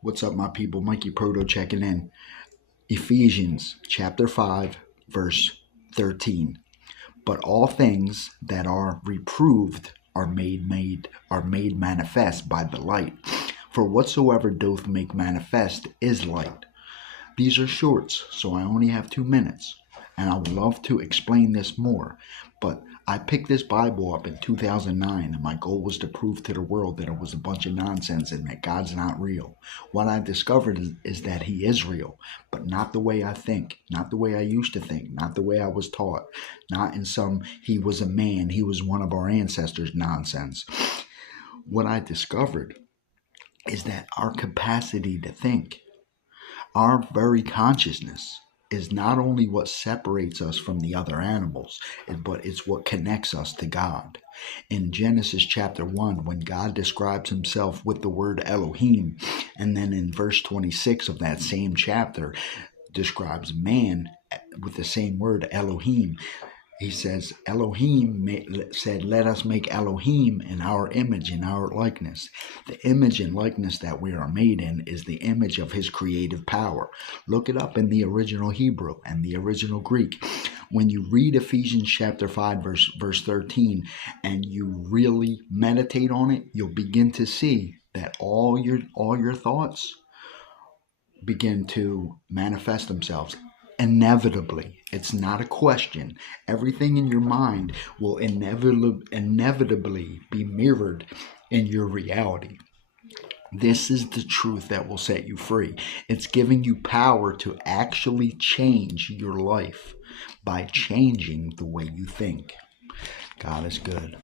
What's up, my people? Mikey Proto checking in. Ephesians chapter 5, verse 13. But all things that are reproved are made manifest by the light. For whatsoever doth make manifest is light. These are shorts, so I only have 2 minutes, and I would love to explain this more, but I picked this Bible up in 2009, and my goal was to prove to the world that it was a bunch of nonsense and that God's not real. What I discovered is that He is real, but not the way I think, not the way I used to think, not the way I was taught, not in some He was a man, He was one of our ancestors nonsense. What I discovered is that our capacity to think, our very consciousness, is not only what separates us from the other animals, but it's what connects us to God. In Genesis chapter 1, when God describes himself with the word Elohim, and then in verse 26 of that same chapter describes man with the same word Elohim, he says, said, let us make Elohim in our image, in our likeness. The image and likeness that we are made in is the image of his creative power. Look it up in the original Hebrew and the original Greek. When you read Ephesians chapter 5, verse 13, and you really meditate on it, you'll begin to see that all your thoughts begin to manifest themselves. Inevitably, it's not a question. Everything in your mind will inevitably be mirrored in your reality. This is the truth that will set you free. It's giving you power to actually change your life by changing the way you think. God is good.